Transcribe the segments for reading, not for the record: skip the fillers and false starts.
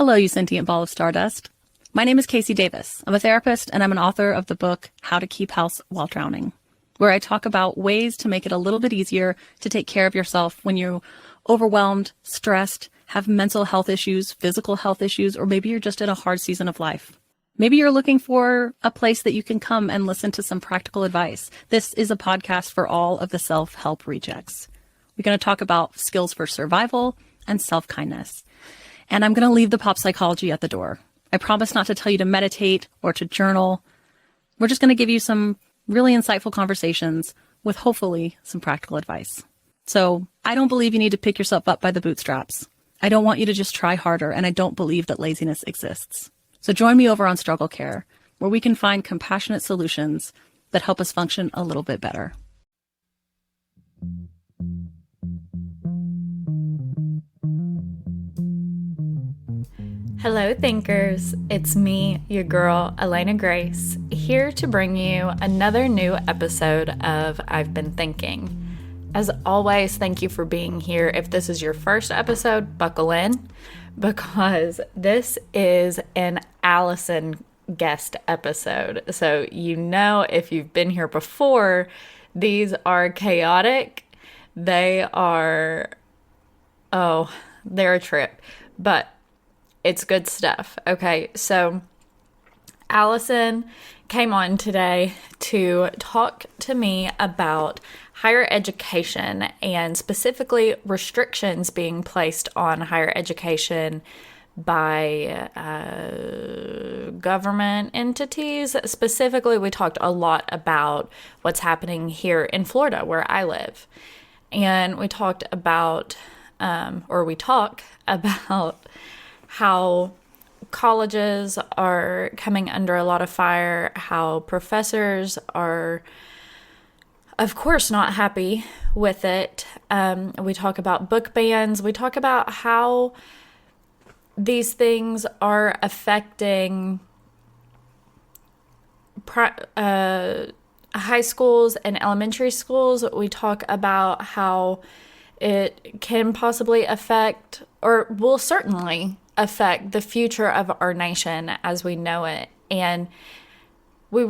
Hello, you sentient ball of stardust. My name is Casey Davis. I'm a therapist and I'm an author of the book How to Keep House While Drowning, where I talk about ways to make it a little bit easier to take care of yourself when you're overwhelmed, stressed, have mental health issues, physical health issues, or maybe you're just in a hard season of life. Maybe you're looking for a place that you can come and listen to some practical advice. This is a podcast for all of the self-help rejects. We're going to talk about skills for survival and self-kindness. And I'm going to leave the pop psychology at the door. I promise not to tell you to meditate or to journal. We're just going to give you some really insightful conversations with hopefully some practical advice. So I don't believe you need to pick yourself up by the bootstraps. I don't want you to just try harder, and I don't believe that laziness exists. So join me over on Struggle Care, where we can find compassionate solutions that help us function a little bit better. Hello, thinkers. It's me, your girl, Elena Grace, here to bring you another new episode of I've Been Thinking. As always, thank you for being here. If this is your first episode, buckle in, because this is an Allison guest episode. So you know, if you've been here before, these are chaotic. They're a trip, but it's good stuff. Okay, so Allison came on today to talk to me about higher education and specifically restrictions being placed on higher education by government entities. Specifically, we talked a lot about what's happening here in Florida, where I live. And we talked about, we talk about how colleges are coming under a lot of fire, how professors are, of course, not happy with it. We talk about book bans. We talk about how these things are affecting high schools and elementary schools. We talk about how it can possibly affect, or will certainly affect, the future of our nation as we know it. And we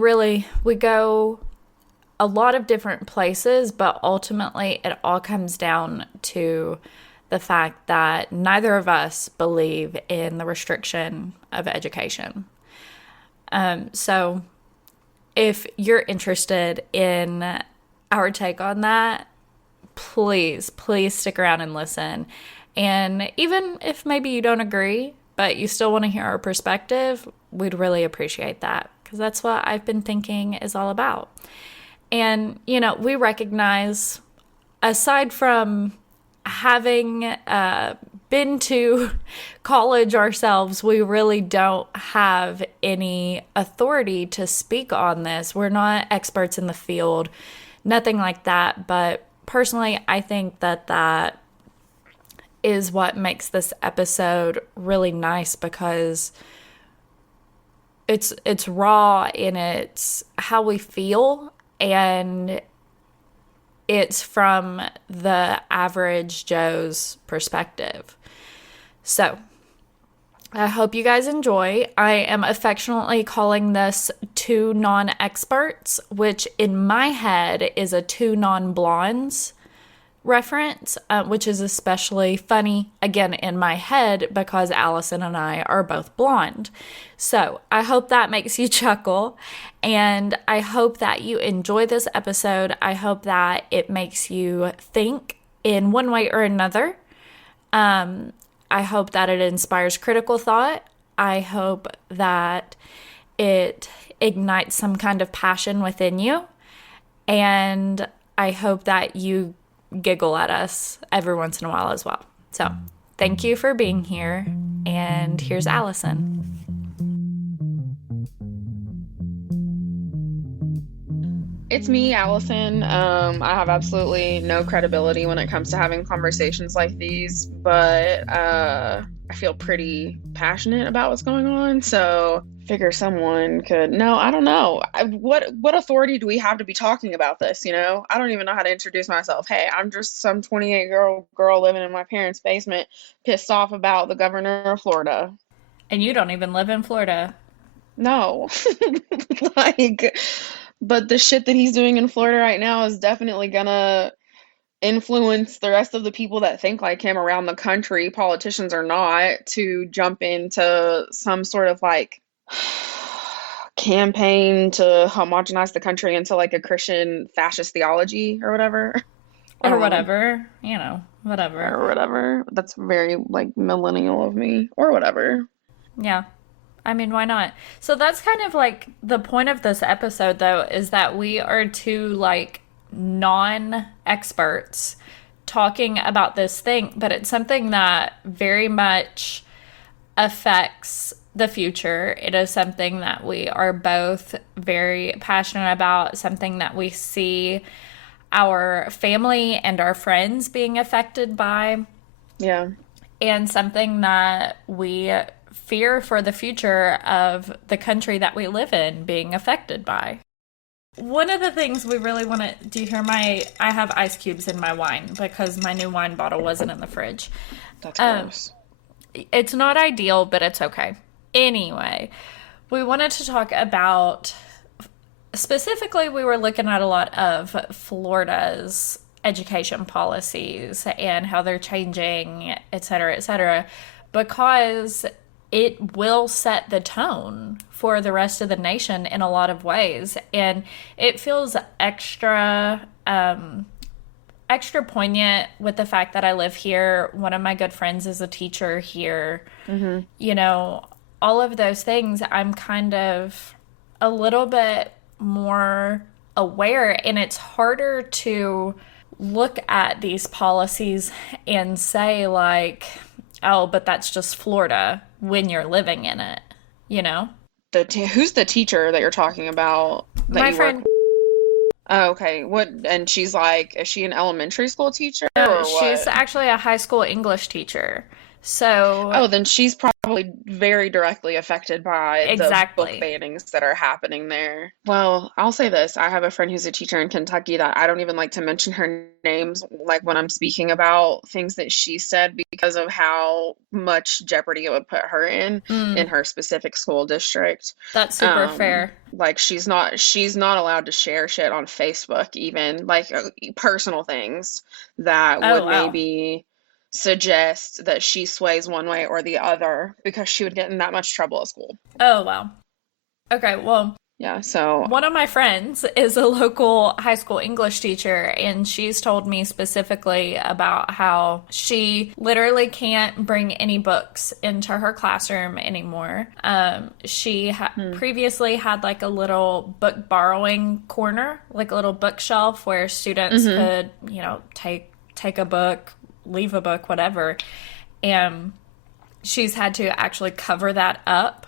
go a lot of different places, but ultimately it all comes down to the fact that neither of us believe in the restriction of education. So if you're interested in our take on that, please stick around and listen. And even if maybe you don't agree, but you still want to hear our perspective, we'd really appreciate that, because that's what I've been thinking is all about. And, we recognize, aside from having been to college ourselves, we really don't have any authority to speak on this. We're not experts in the field, nothing like that. But personally, I think that is what makes this episode really nice, because it's raw in its how we feel, and it's from the average Joe's perspective. So I hope you guys enjoy. I am affectionately calling this Two Non-Experts, which in my head is a Two Non-Blondes reference, which is especially funny, again, in my head, because Allison and I are both blonde. So I hope that makes you chuckle, and I hope that you enjoy this episode. I hope that it makes you think in one way or another. I hope that it inspires critical thought. I hope that it ignites some kind of passion within you, and I hope that you giggle at us every once in a while as well. So thank you for being here, and here's Allison. It's me, Allison. I have absolutely no credibility when it comes to having conversations like these, but I feel pretty passionate about what's going on, so figure someone could. No, I don't know. What authority do we have to be talking about this, I don't even know how to introduce myself. Hey, I'm just some 28-year-old girl living in my parents' basement, pissed off about the governor of Florida. And you don't even live in Florida. No. Like, but the shit that he's doing in Florida right now is definitely gonna influence the rest of the people that think like him around the country, politicians or not, to jump into some sort of like campaign to homogenize the country into like a Christian fascist theology or whatever. Or whatever, you know, whatever. Or whatever. That's very like millennial of me. Or whatever. Yeah. I mean, why not? So that's kind of like the point of this episode, though, is that we are two like non-experts talking about this thing, but it's something that very much affects the future. It is something that we are both very passionate about, something that we see our family and our friends being affected by. Yeah. And something that we fear for the future of the country that we live in being affected by. One of the things we really want to do here, I have ice cubes in my wine because my new wine bottle wasn't in the fridge. That's gross. It's not ideal, but it's okay. Anyway, we wanted to talk about, specifically, we were looking at a lot of Florida's education policies and how they're changing, et cetera, because it will set the tone for the rest of the nation in a lot of ways. And it feels extra poignant with the fact that I live here. One of my good friends is a teacher here. Mm-hmm. You know, all of those things, I'm kind of a little bit more aware, and it's harder to look at these policies and say like, oh, but that's just Florida when you're living in it, you know? Who's the teacher that you're talking about? That My friend. Oh, okay. What? And she's like, is she an elementary school teacher or No, what? she's actually a high school English teacher. So. Oh, then she's probably very directly affected by Exactly. the book bannings that are happening there. Well, I'll say this. I have a friend who's a teacher in Kentucky that I don't even like to mention her names, like when I'm speaking about things that she said, because of how much jeopardy it would put her in her specific school district. That's super fair. Like she's not allowed to share shit on Facebook, even like personal things that would maybe suggest that she sways one way or the other, because she would get in that much trouble at school. Oh, wow. Okay, well, yeah, so one of my friends is a local high school English teacher, and she's told me specifically about how she literally can't bring any books into her classroom anymore. She previously had like a little book borrowing corner, like a little bookshelf where students could, you know, take a book, leave a book, whatever. And she's had to actually cover that up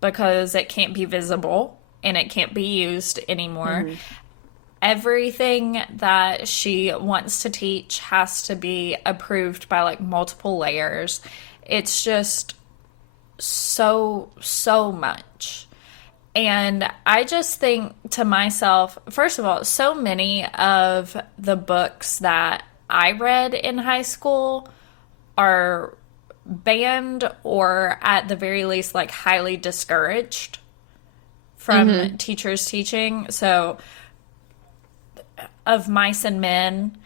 because it can't be visible and it can't be used anymore. Everything that she wants to teach has to be approved by like multiple layers. It's just so much. And I just think to myself, first of all, so many of the books that I read in high school are banned or at the very least like highly discouraged from teachers teaching. So of Mice and Men,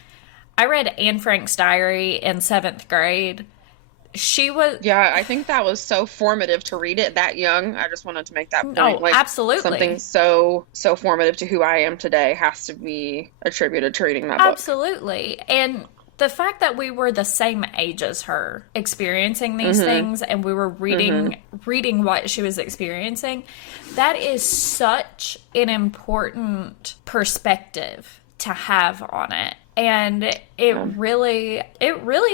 I read Anne Frank's diary in 7th grade. She was... Yeah, I think that was so formative to read it that young. I just wanted to make that point. Oh, like, absolutely. Something so formative to who I am today has to be attributed to reading that book. Absolutely. And the fact that we were the same age as her experiencing these things, and we were reading what she was experiencing, that is such an important perspective to have on it. And it really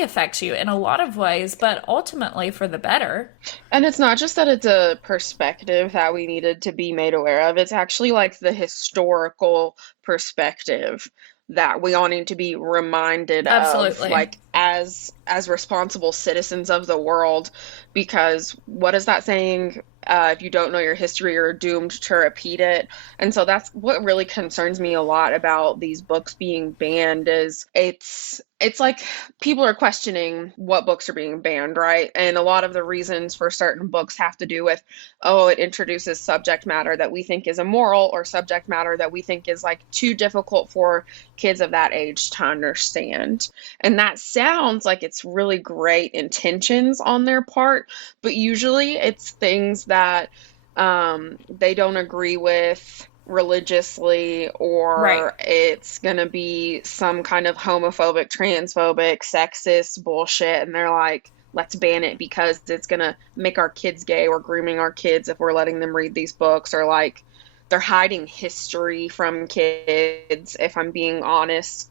affects you in a lot of ways, but ultimately for the better. And it's not just that it's a perspective that we needed to be made aware of. It's actually like the historical perspective that we all need to be reminded Absolutely. of. Like as responsible citizens of the world, because what is that saying? If you don't know your history, you're doomed to repeat it. And so that's what really concerns me a lot about these books being banned, is it's like people are questioning what books are being banned, right? And a lot of the reasons for certain books have to do with, oh, it introduces subject matter that we think is immoral, or subject matter that we think is like too difficult for kids of that age to understand. And that sounds like it's really great intentions on their part, but usually it's things that they don't agree with religiously, Right. or it's going to be some kind of homophobic, transphobic, sexist bullshit. And they're like, let's ban it because it's going to make our kids gay, or grooming our kids if we're letting them read these books, or like they're hiding history from kids, if I'm being honest.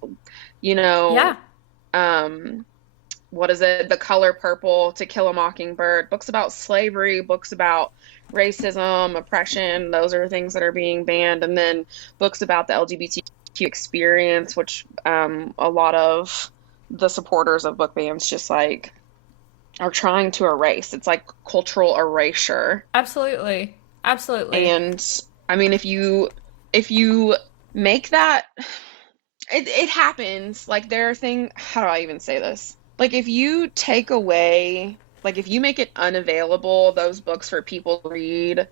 You know, Yeah. um, what is it? The Color Purple, To Kill a Mockingbird, books about slavery, books about racism, oppression, those are things that are being banned. And then books about the LGBTQ experience, which a lot of the supporters of book bans just like are trying to erase. It's like cultural erasure. Absolutely. Absolutely. And I mean, if you make that, it happens. Like there are things, how do I even say this? Like if you take away, like if you make it unavailable, those books for people to read,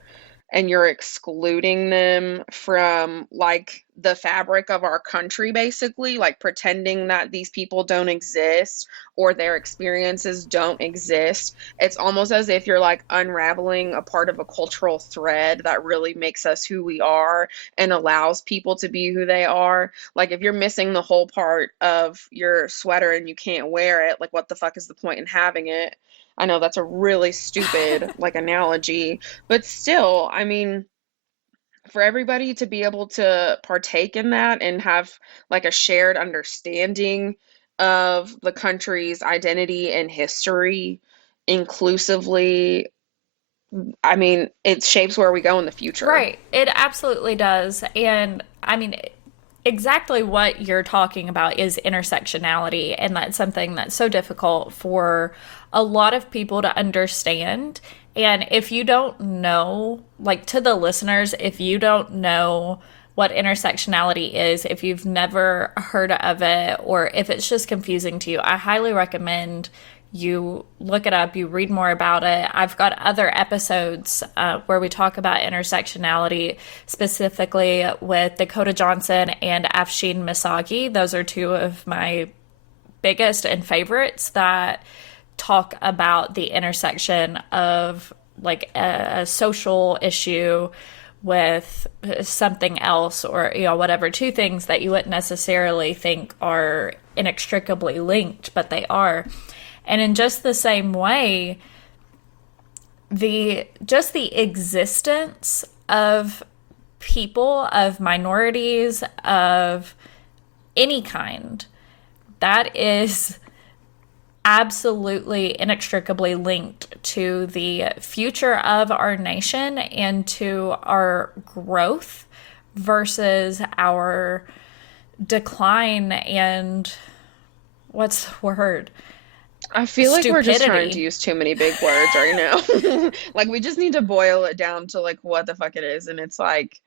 and you're excluding them from like the fabric of our country, basically, like pretending that these people don't exist or their experiences don't exist. It's almost as if you're like unraveling a part of a cultural thread that really makes us who we are and allows people to be who they are. Like if you're missing the whole part of your sweater and you can't wear it, like what the fuck is the point in having it? I know that's a really stupid like analogy, but still, I mean, for everybody to be able to partake in that and have like a shared understanding of the country's identity and history inclusively, I mean, it shapes where we go in the future. Right. It absolutely does. And I mean, exactly what you're talking about is intersectionality. And that's something that's so difficult for a lot of people to understand. And if you don't know, like to the listeners, if you don't know what intersectionality is, if you've never heard of it, or if it's just confusing to you, I highly recommend you look it up, you read more about it. I've got other episodes where we talk about intersectionality, specifically with Dakota Johnson and Afshin Misagi. Those are two of my biggest and favorites that talk about the intersection of like a social issue with something else, or you know, whatever, two things that you wouldn't necessarily think are inextricably linked, but they are. And in just the same way, the existence of people, of minorities, of any kind, that is absolutely inextricably linked to the future of our nation and to our growth versus our decline and what's the word? I feel like we're just trying to Stupidity. use too many big words right now. Like we just need to boil it down to like what the fuck it is, and it's like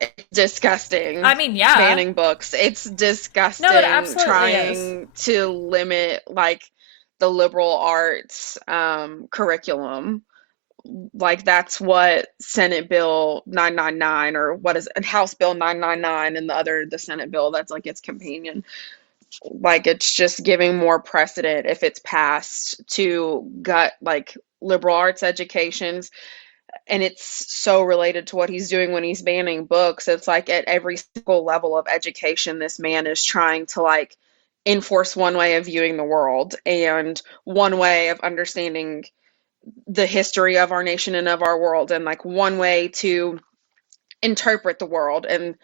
it's I disgusting mean, yeah. banning books. It's No, it disgusting absolutely is. trying to limit like the liberal arts curriculum. Like that's what Senate Bill 999, or what is it, House Bill 999, and the Senate bill that's like its companion. Like it's just giving more precedent if it's passed to gut like liberal arts educations, and it's so related to what he's doing when he's banning books. It's like at every single level of education this man is trying to like enforce one way of viewing the world and one way of understanding the history of our nation and of our world, and like one way to interpret the world. And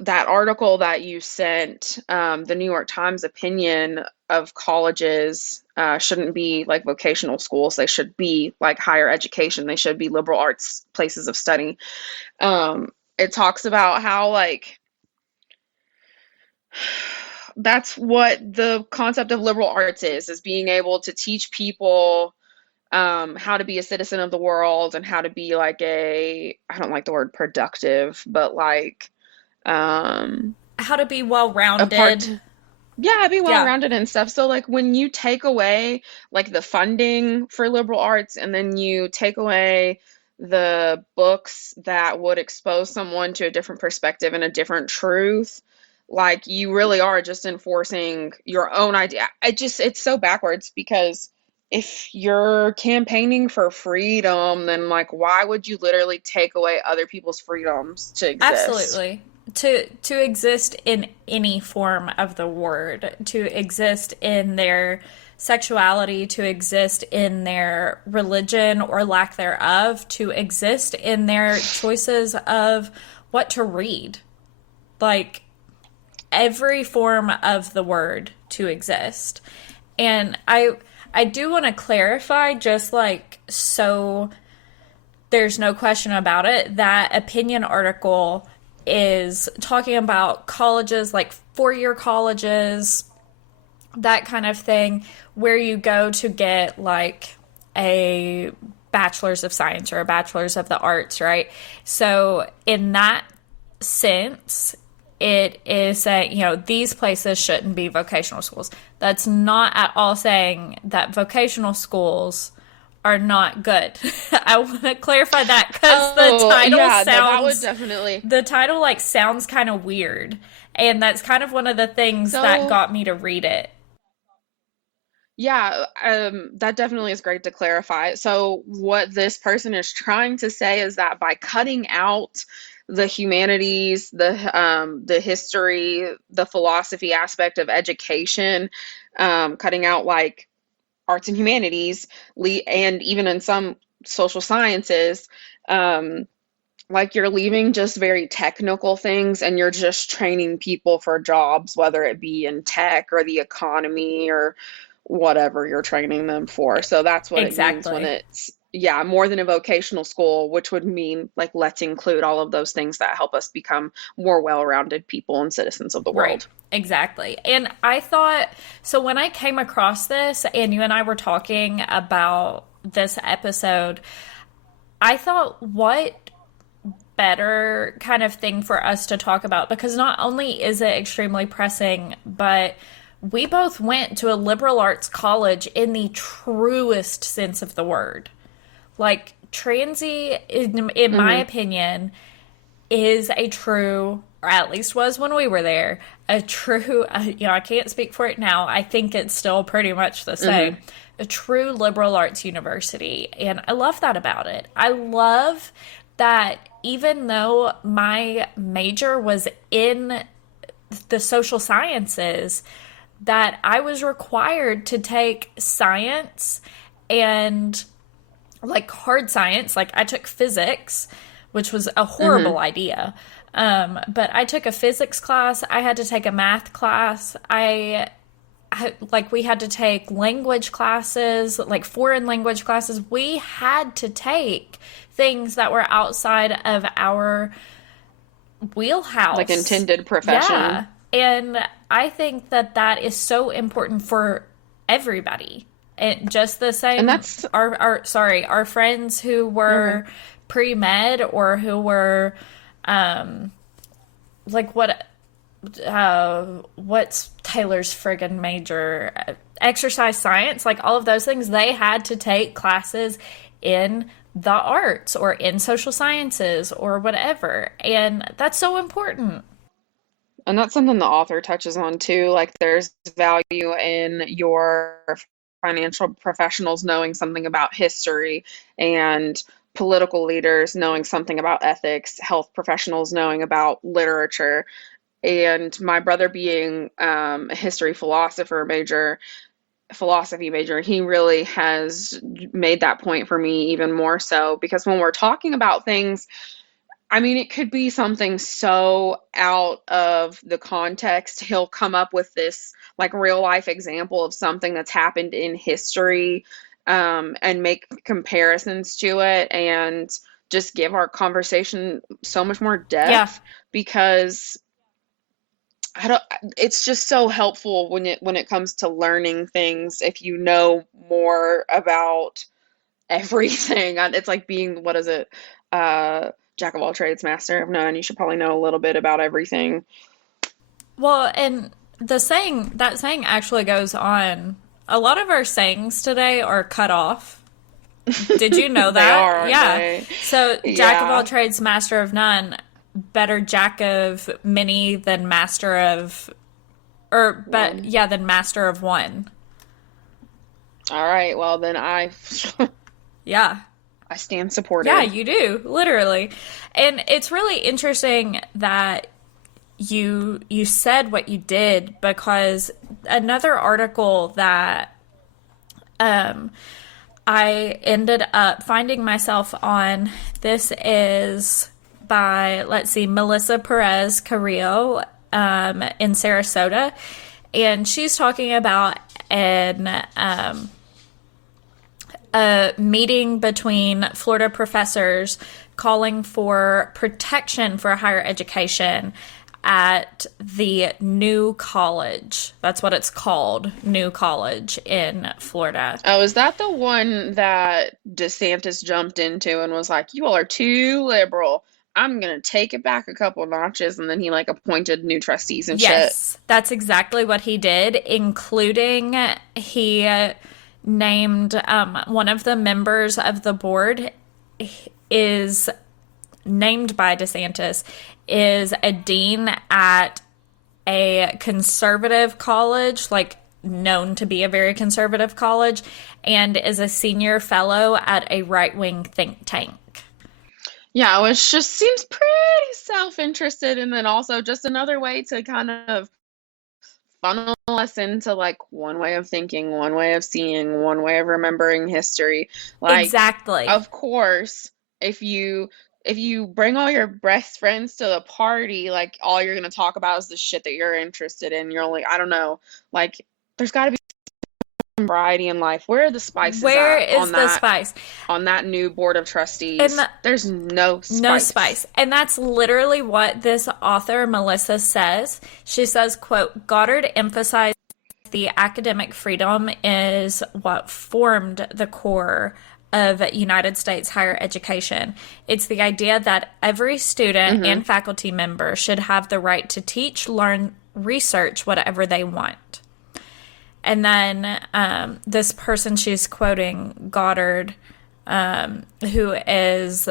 that article that you sent, the New York Times opinion of colleges shouldn't be like vocational schools. They should be like higher education. They should be liberal arts places of study. It talks about how like that's what the concept of liberal arts is being able to teach people how to be a citizen of the world and how to be like I don't like the word productive, but like um, How to be a part, well-rounded. yeah, be well Yeah. rounded and stuff. So like when you take away like the funding for liberal arts and then you take away the books that would expose someone to a different perspective and a different truth, like you really are just enforcing your own idea. It's so backwards because if you're campaigning for freedom, then like why would you literally take away other people's freedoms to exist? Absolutely. To exist in any form of the word, to exist in their sexuality, to exist in their religion or lack thereof, to exist in their choices of what to read. Like every form of the word to exist. And I do want to clarify, just like so there's no question about it, that opinion article is talking about colleges, like 4-year colleges, that kind of thing, where you go to get like a bachelor's of science or a bachelor's of the arts, right? So, in that sense, it is saying, these places shouldn't be vocational schools. That's not at all saying that vocational schools are not good. I want to clarify that because Oh, yeah, no, that would definitely. the title like sounds kind of weird. And that's kind of one of the things that So, got me to read it. yeah, that definitely is great to clarify. So, what this person is trying to say is that by cutting out the humanities, the history, the philosophy aspect of education, cutting out like arts and humanities, and even in some social sciences, um, like you're leaving just very technical things and you're just training people for jobs, whether it be in tech or the economy or whatever you're training them for. So that's what it means when Exactly. it's, yeah, more than a vocational school, which would mean like let's include all of those things that help us become more well-rounded people and citizens of the Right. world. Exactly. And I thought, so when I came across this and you and I were talking about this episode, I thought, what better kind of thing for us to talk about? Because not only is it extremely pressing, but we both went to a liberal arts college in the truest sense of the word. Like, transy, in my Hmm. opinion, is a true, or at least was when we were there, a true, I can't speak for it now. I think it's still pretty much the same. Hmm. A true liberal arts university. And I love that about it. I love that even though my major was in the social sciences, that I was required to take science and like hard science. Like I took physics, which was a horrible Hmm. idea. But I took a physics class. I had to take a math class. Like we had to take language classes, like foreign language classes. We had to take things that were outside of our Like wheelhouse. intended Yeah. profession. And I think that that is so important for everybody. And just the And same, that's our friends who okay. were pre-med or who were, like what's Taylor's friggin' major? Exercise science, like all of those things, they had to take classes in the arts or in social sciences or whatever. And that's so important. And that's something the author touches on too. Like there's value in your financial professionals knowing something about history and political leaders knowing something about ethics, health professionals knowing about literature. And my brother being a history philosophy major, he really has made that point for me even more so because when we're talking about things, I mean, it could be something so out of the context. He'll come up with this like real life example of something that's happened in history, and make comparisons to it and just give our conversation so much more Yeah. depth because I don't, it's just so helpful when it comes to learning things if you know more about everything. It's like being, what is it? Jack of all trades, master of none. You should probably know a little bit about everything. Well, and that saying actually goes on. A lot of our sayings today are cut off. Did you know They that? are, aren't Yeah. they? So, jack of Yeah. all trades, master of none. Better jack of many than master of, One. than master of one. All right. Well, then Yeah. I stand supported. Yeah, you do, literally. And it's really interesting that you said what you did, because another article that I ended up finding myself on, this is by, let's see, Melissa Perez Carrillo in Sarasota, and she's talking about a meeting between Florida professors calling for protection for higher education at the new college. That's what it's called, new college in Florida. Oh, is that the one that DeSantis jumped into and was like, "You all are too liberal. I'm gonna take it back a couple notches," and then he like appointed new trustees and shit. Yes, that's exactly what he did, including he named one of the members of the board is named by DeSantis, is a dean at a conservative college, like known to be a very conservative college, and is a senior fellow at a right-wing think tank. Yeah, which just seems pretty self-interested, and then also just another way to kind of funnel us into like one way of thinking, one way of seeing, one way of remembering history. Like, Exactly. of course, if you bring all your best friends to the party, like all you're gonna talk about is the shit that you're interested in. You're only, I don't know, like there's got to be some variety in life. Where are the spices Where at is the spice? on that new board of trustees? There's no spice. No spice. And that's literally what this author, Melissa, says. She says, quote, Goddard emphasized the academic freedom is what formed the core of United States higher education. It's the idea that every student and faculty member should have the right to teach, learn, research whatever they want. And then this person she's quoting, Goddard, who is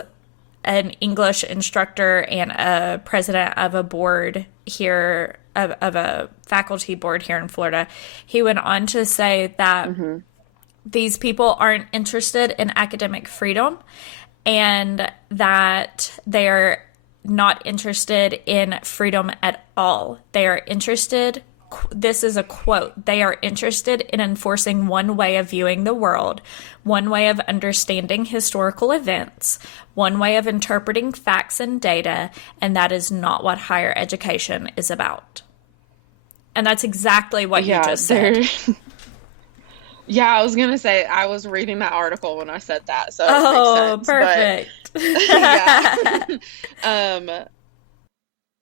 an English instructor and a president of a board here, of a faculty board here in Florida, he went on to say that these people aren't interested in academic freedom, and that they're not interested in freedom at all. They are interested, this is a quote, they are interested in enforcing one way of viewing the world, one way of understanding historical events, one way of interpreting facts and data, and that is not what higher education is about. And that's exactly what you just said. Yeah, I was gonna say, I was reading that article when I said that, so it makes sense. Perfect. But,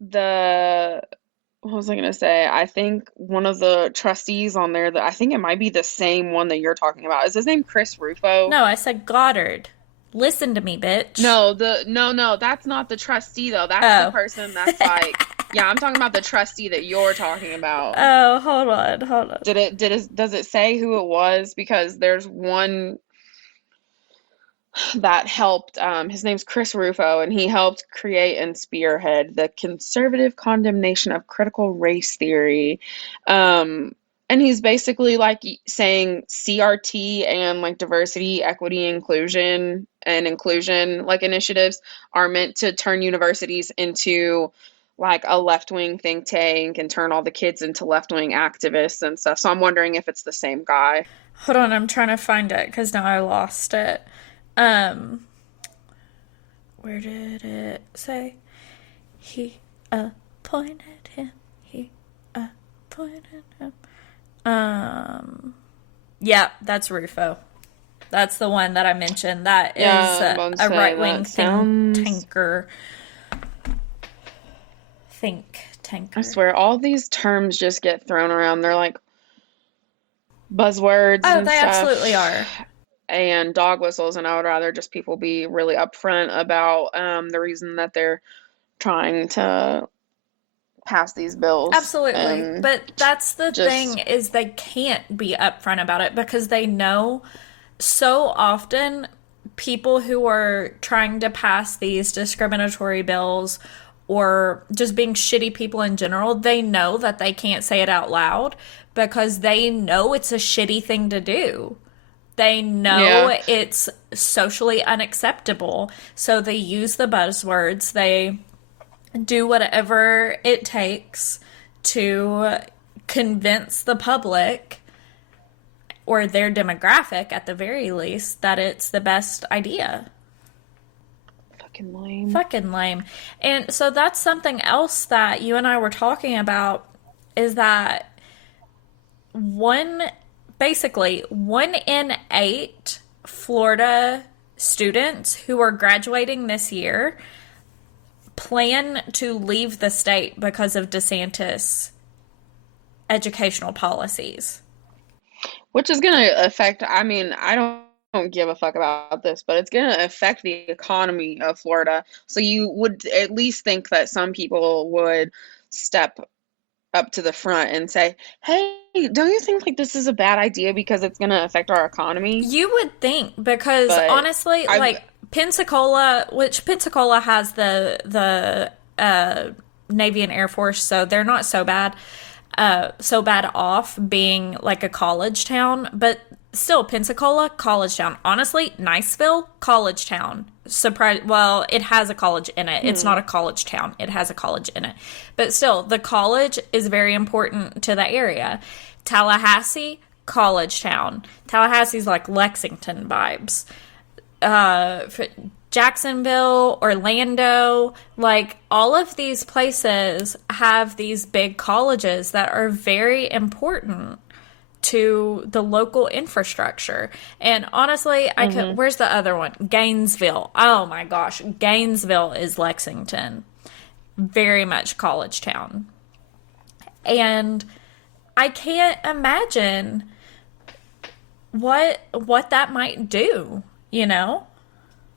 yeah. What was I gonna say? I think one of the trustees on there, that I think it might be the same one that you're talking about. Is his name Chris Rufo? No, I said Goddard. Listen to me, bitch. No, that's not the trustee though. That's the person that's like, yeah, I'm talking about the trustee that you're talking about. Oh, hold on. Does it say who it was? Because there's one that helped, his name's Chris Rufo, and he helped create and spearhead the conservative condemnation of critical race theory. And he's basically like saying CRT and like diversity, equity, inclusion like initiatives are meant to turn universities into like a left-wing think tank and turn all the kids into left-wing activists and stuff. So I'm wondering if it's the same guy. Hold on, I'm trying to find it because now I lost it. Where did it say? He appointed him. He appointed him. Yeah, that's Rufo. That's the one that I mentioned. That is a right-wing think I Tanker. swear, all these terms just get thrown around. They're like buzzwords Oh, and they absolutely stuff are. and dog whistles, and I would rather just people be really upfront about the reason that they're trying to pass these bills Absolutely. and But that's the thing just is they can't be upfront about it because they know so often people who are trying to pass these discriminatory bills or just being shitty people in general, they know that they can't say it out loud because they know it's a shitty thing to do. They know yeah. it's socially unacceptable. So they use the buzzwords. They do whatever it takes to convince the public or their demographic at the very least that it's the best idea. Fucking lame. Fucking lame. And so that's something else that you and I were talking about is that one basically 1 in 8 Florida students who are graduating this year plan to leave the state because of DeSantis' educational policies. Which is going to affect, I mean, I don't give a fuck about this, but it's going to affect the economy of Florida. So you would at least think that some people would step up to the front and say, "Hey, don't you think like this is a bad idea because it's going to affect our economy?" You would think because But honestly, I like Pensacola, which Pensacola has the Navy and Air Force, so they're not so bad off being like a college town, but still Pensacola, college town. Honestly, Niceville, college town. Surprise! Well, it has a college in it. It's not a college town. It has a college in it, but still, the college is very important to the area. Tallahassee, college town. Tallahassee's like Lexington vibes. Jacksonville, Orlando, like all of these places have these big colleges that are very important to the local infrastructure. And honestly, I could, where's the other one? Gainesville. Oh my gosh, Gainesville is Lexington. Very much college town. And I can't imagine what that might do, you know?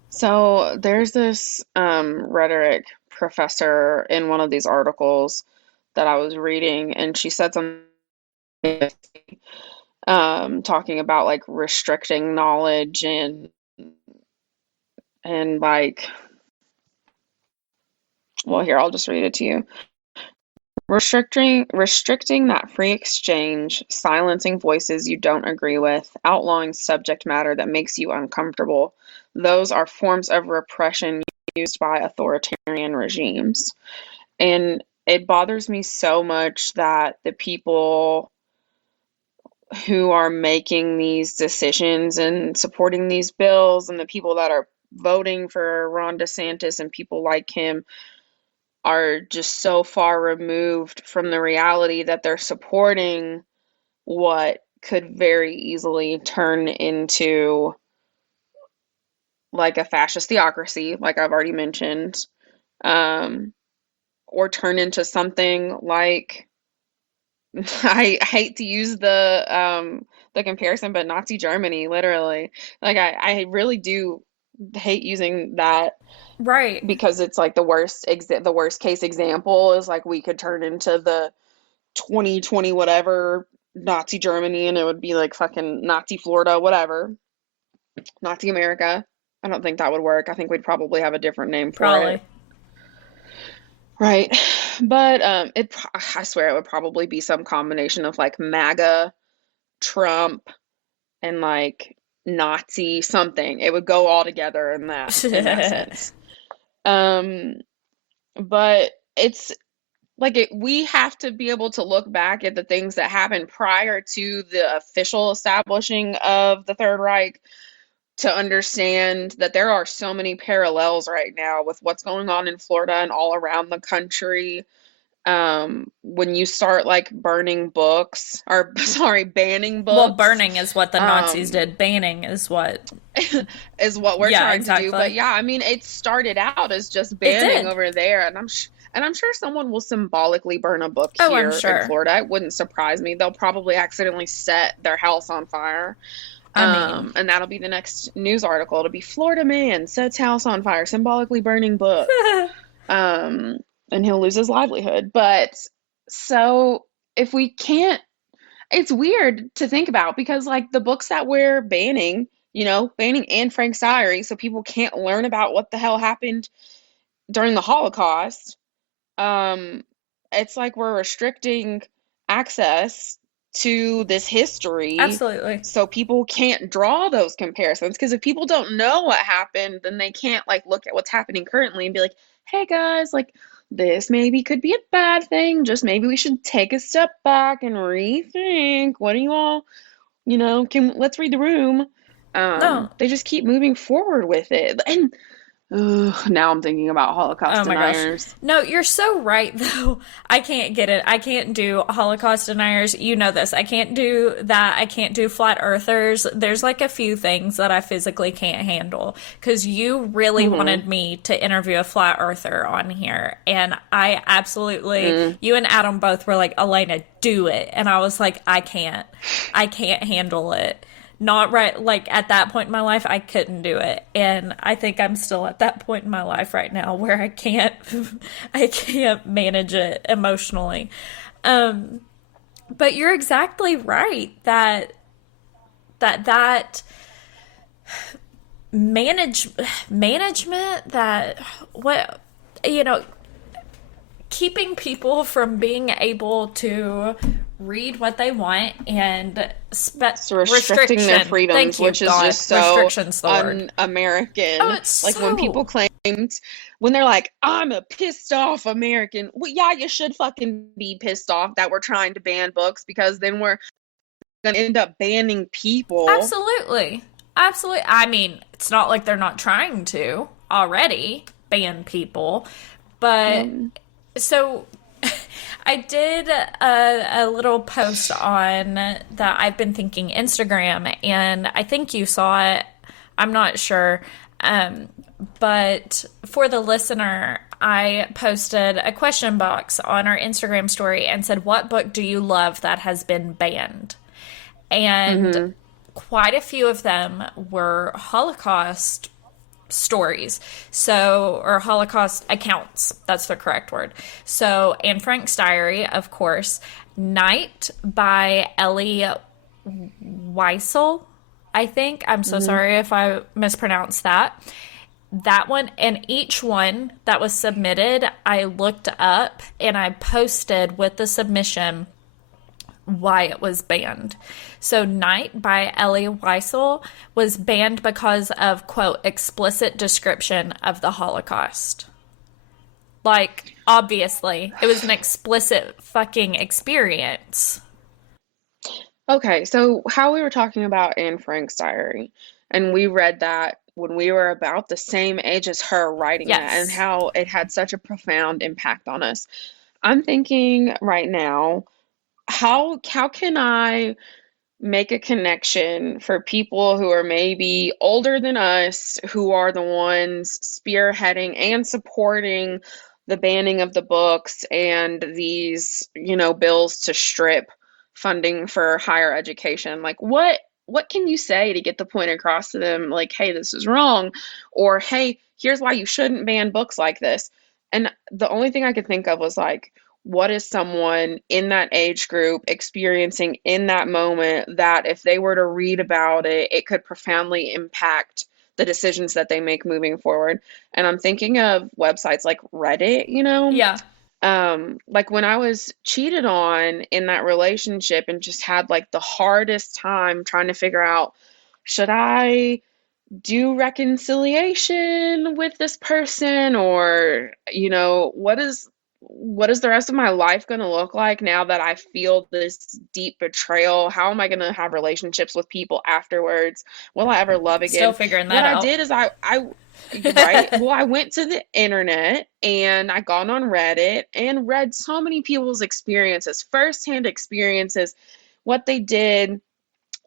so there's this rhetoric professor in one of these articles that I was reading, and she said something talking about like restricting knowledge and like, well, here, I'll just read it to you. Restricting that free exchange, silencing voices you don't agree with, outlawing subject matter that makes you uncomfortable. Those are forms of repression used by authoritarian regimes. And it bothers me so much that the people who are making these decisions and supporting these bills and the people that are voting for Ron DeSantis and people like him are just so far removed from the reality that they're supporting what could very easily turn into like a fascist theocracy, like I've already mentioned, um, or turn into something like I hate to use the comparison, but Nazi Germany, literally. Like I really do hate using that Right. because it's like the worst case example is like we could turn into the 2020 whatever Nazi Germany and it would be like fucking Nazi Florida, whatever. Nazi America. I don't think that would work. I think we'd probably have a different name for Probably. it. Right. But I swear it would probably be some combination of like MAGA, Trump, and like Nazi something. It would go all together in that sense. Um, but it's like we have to be able to look back at the things that happened prior to the official establishing of the Third Reich to understand that there are so many parallels right now with what's going on in Florida and all around the country. When you start like burning books or sorry, banning Well, books, burning is what the Nazis um, did. Banning is what is what we're Yeah, trying to do. But exactly. yeah, I mean, it started out as just It banning did. over there, and I'm sure someone will symbolically burn a book Oh, I'm here in sure. Florida. It wouldn't surprise me. They'll probably accidentally set their house on fire. I mean, And that'll be the next news article. It'll be Florida man sets house on fire, symbolically burning book. Um, and he'll lose his livelihood. But so if we can't, it's weird to think about because like the books that we're banning, banning Anne Frank's diary, so people can't learn about what the hell happened during the Holocaust. um, it's like we're restricting access to this history absolutely. so people can't draw those comparisons because if people don't know what happened, then they can't like look at what's happening currently and be like, hey guys, like this maybe could be a bad thing, just maybe we should take a step back and rethink. What do you all, can let's read the room. No. They just keep moving forward with it. And ugh, now I'm thinking about Holocaust Oh my gosh. deniers. No, you're so right though. I can't get it. I can't do Holocaust deniers. You know this. I can't do that. I can't do flat earthers. There's like a few things that I physically can't handle because you really wanted me to interview a flat earther on here. And I absolutely, you and Adam both were like, Elena, do it. And I was like, I can't. I can't handle it. Not right, like at that point in my life, I couldn't do it. And I think I'm still at that point in my life right now where I can't, I can't manage it emotionally. But you're exactly right that management that what keeping people from being able to read what they want and So restricting their freedoms, which is just so restriction's the word. un-American. Oh, it's like when people claimed, when they're like, I'm a pissed off American. Well, yeah, you should fucking be pissed off that we're trying to ban books because then we're gonna end up banning people. Absolutely. Absolutely. I mean, it's not like they're not trying to already ban people, but so I did a little post on that I've been thinking Instagram, and I think you saw it. I'm not sure. But for the listener, I posted a question box on our Instagram story and said, what book do you love that has been banned? And quite a few of them were Holocaust stories, or Holocaust accounts. That's the correct word. So Anne Frank's diary, of course, Night by Ellie Weissel, I think. I'm so sorry if I mispronounced that. That one, and each one that was submitted, I looked up and I posted with the submission why it was banned. So Night by Ellie Weissel was banned because of, quote, explicit description of the Holocaust. Like, obviously, it was an explicit fucking experience. Okay, so how we were talking about Anne Frank's diary, and we read that when we were about the same age as her writing that, and Yes. how it had such a profound impact on us. I'm thinking right now, how can I make a connection for people who are maybe older than us, who are the ones spearheading and supporting the banning of the books and these, bills to strip funding for higher education? Like what can you say to get the point across to them, like, hey, this is wrong, or hey, here's why you shouldn't ban books like this? And the only thing I could think of was like, what is someone in that age group experiencing in that moment that if they were to read about it, it could profoundly impact the decisions that they make moving forward? And I'm thinking of websites like Reddit, Yeah. like when I was cheated on in that relationship and just had like the hardest time trying to figure out, should I do reconciliation with this person, or what is the rest of my life going to look like now that I feel this deep betrayal? How am I going to have relationships with people afterwards? Will I ever love Still again? figuring What that I out. did is I right, well, I went to the internet and I got on Reddit and read so many people's experiences, firsthand experiences, what they did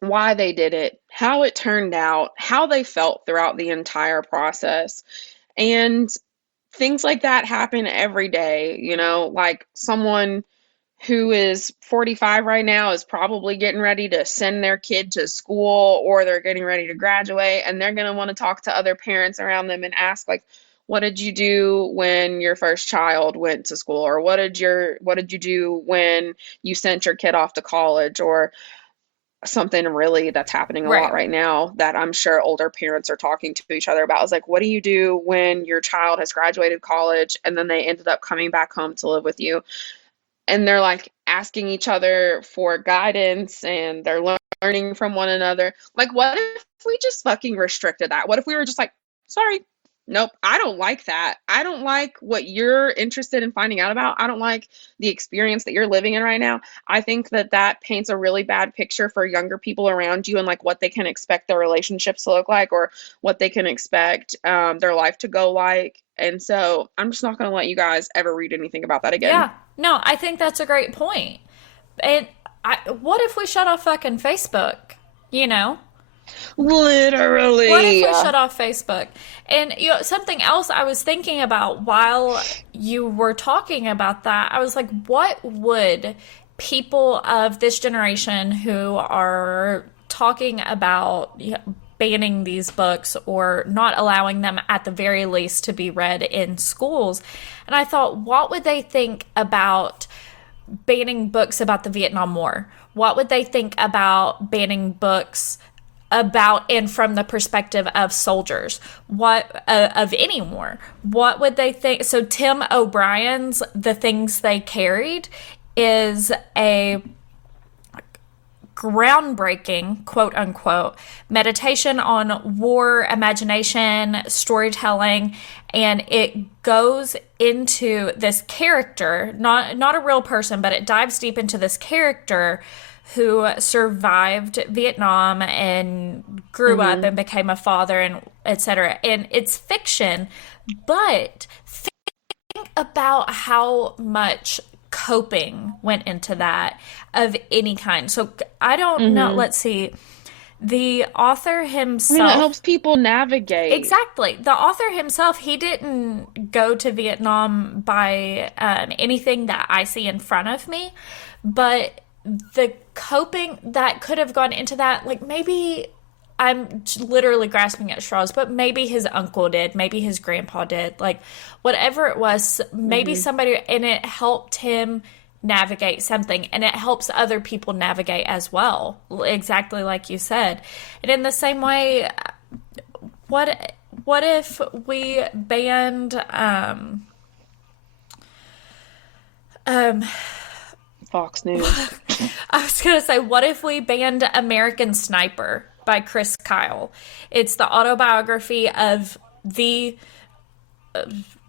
why they did it, how it turned out, how they felt throughout the entire process. And things like that happen every day, like someone who is 45 right now is probably getting ready to send their kid to school, or they're getting ready to graduate, and they're going to want to talk to other parents around them and ask, like, what did you do when your first child went to school, or what did you do when you sent your kid off to college, or something really that's happening a lot Right. right now that I'm sure older parents are talking to each other about, is like, what do you do when your child has graduated college and then they ended up coming back home to live with you, and they're like asking each other for guidance, and they're learning from one another. Like, what if we just fucking restricted that? What if we were just like, sorry, nope, I don't like that. I don't like what you're interested in finding out about. I don't like the experience that you're living in right now. I think that that paints a really bad picture for younger people around you, and like what they can expect their relationships to look like, or what they can expect their life to go like. And so I'm just not going to let you guys ever read anything about that again. Yeah. No, I think that's a great point. And what if we shut off fucking Facebook? You know? What if Literally. we shut off Facebook? And something else I was thinking about while you were talking about that, I was like, what would people of this generation who are talking about banning these books or not allowing them at the very least to be read in schools? And I thought, what would they think about banning books about the Vietnam War? What would they think about banning books about and from the perspective of soldiers, what of any war? What would they think? So Tim O'Brien's The Things They Carried is a groundbreaking, quote unquote, meditation on war, imagination, storytelling, and it goes into this character, not a real person, but it dives deep into this character who survived Vietnam and grew up and became a father and etc. And it's fiction, but think about how much coping went into that of any kind. So I don't know. Let's see. The author I mean, it himself. helps people navigate. Exactly. The author himself, he didn't go to Vietnam by anything that I see in front of me, but the coping that could have gone into that, like maybe I'm literally grasping at straws, but maybe his uncle did, maybe his grandpa did, like whatever it was, maybe somebody, and it helped him navigate something, and it helps other people navigate as well, exactly like you said. And in the same way, what if we banned Fox News. I was going to say, what if we banned American Sniper by Chris Kyle? It's the autobiography of the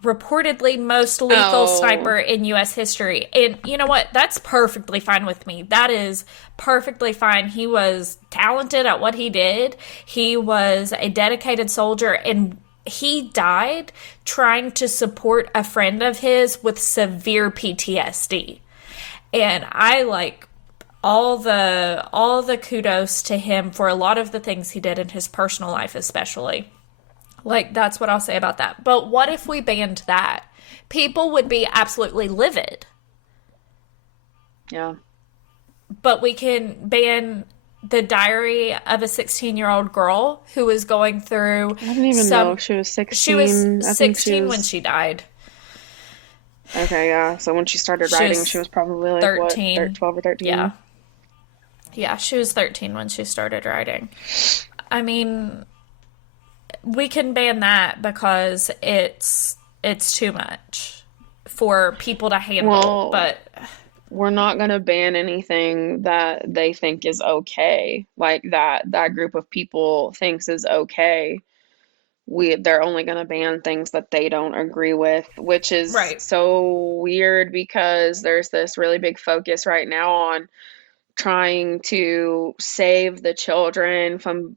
reportedly most lethal sniper in U.S. history. And you know what? That's perfectly fine with me. That is perfectly fine. He was talented at what he did. He was a dedicated soldier, and he died trying to support a friend of his with severe PTSD. And I like all the kudos to him for a lot of the things he did in his personal life, especially. Like, that's what I'll say about that. But what if we banned that? People would be absolutely livid. Yeah. But we can ban the diary of a 16-year-old girl who was going through. I didn't even know she was 16. She was I 16 when she died. Okay, yeah. So when she started writing, she was probably like 13. What, 12 or 13? Yeah. Yeah, she was 13 when she started writing. I mean, we can ban that because it's too much for people to handle, but we're not going to ban anything that they think is okay, like that group of people thinks is okay. They're only going to ban things that they don't agree with, which is right. so weird because there's this really big focus right now on trying to save the children from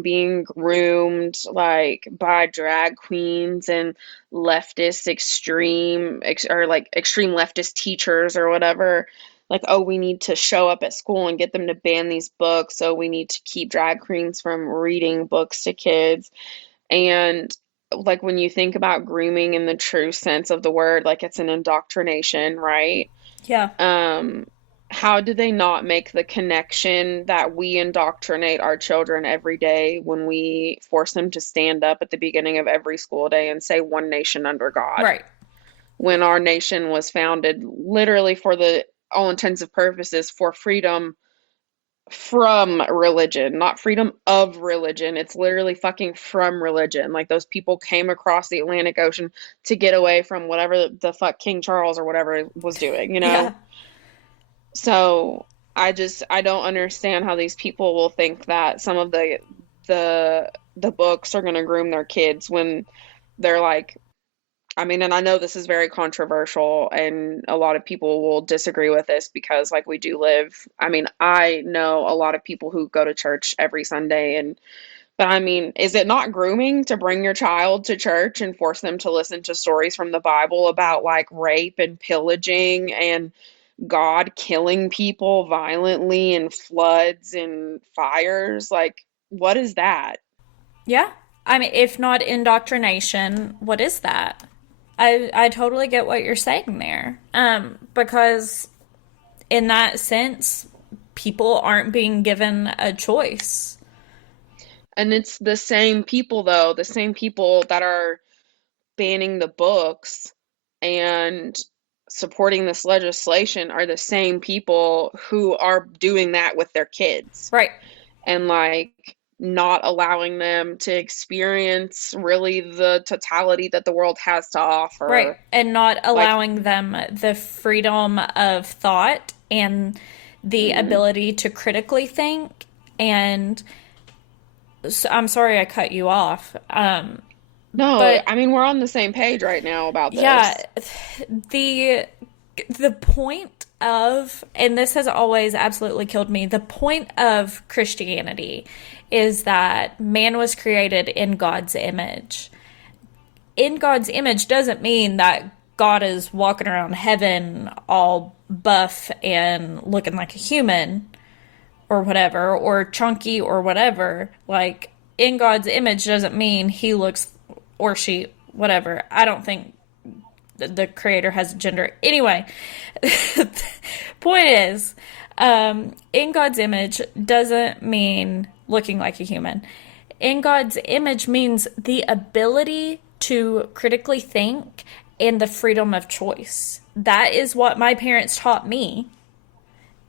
being groomed like by drag queens and leftist extreme or like extreme leftist teachers or whatever. like, oh, we need to show up at school and get them to ban these books. So we need to keep drag queens from reading books to kids. And like when you think about grooming in the true sense of the word, like it's an indoctrination, right? Yeah. Um, how do they not make the connection that we indoctrinate our children every day when we force them to stand up at the beginning of every school day and say one nation under God? Right. When our nation was founded literally for the all intensive purposes for freedom from religion, not freedom of religion. It's literally fucking from religion. Like those people came across the Atlantic Ocean to get away from whatever the fuck King Charles or whatever was doing, you Yeah. know? So I don't understand how these people will think that some of the books are going to groom their kids when they're like, I mean, and I know this is very controversial and a lot of people will disagree with this because like we do live, I mean, I know a lot of people who go to church every Sunday and but I mean, is it not grooming to bring your child to church and force them to listen to stories from the Bible about like rape and pillaging and God killing people violently and floods and fires? Like, what is that? Yeah. I mean, if not indoctrination, what is that? I totally get what you're saying there. Because in that sense, people aren't being given a choice. And it's the same people, though, the same people that are banning the books and supporting this legislation are the same people who are doing that with their kids Right. and like not allowing them to experience really the totality that the world has to Right. offer. And not Like, allowing them the freedom of thought and the mhm. ability to critically think. And so, I'm sorry I cut you off. No, But I mean, we're on the same page right now about yeah, this. the the point of, and this has always absolutely killed me, the point of Christianity is that man was created in God's image. In God's image doesn't mean that God is walking around heaven all buff and looking like a human or whatever, or chunky or whatever. Like, in God's image doesn't mean he looks, or she, whatever. I don't think the creator has a gender. Anyway, point is, in God's image doesn't mean looking like a human. In God's image means the ability to critically think and the freedom of choice. That is what my parents taught me,